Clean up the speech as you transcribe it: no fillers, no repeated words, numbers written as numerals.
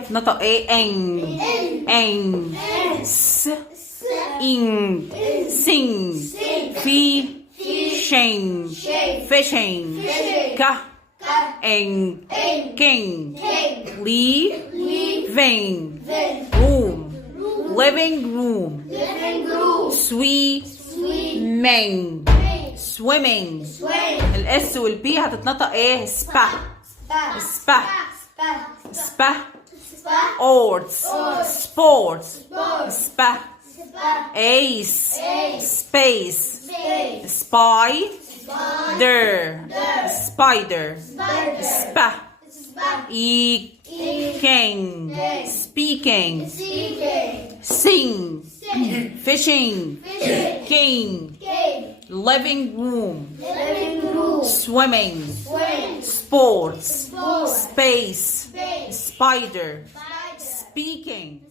هتتنطق ايه؟ ان. ان. س. إن. سين. في. شين. فيشين. ك. إن. كين. لي. فين. روم. living room. swimming. swimming. الاس والبي هتتنطق ايه؟ سبا. سبا. سبا. sports. sports. سبا. ace. space. spy. spider. spa. eating. speaking. sing. fishing. king. living room. swimming. sports. space. spider. speaking.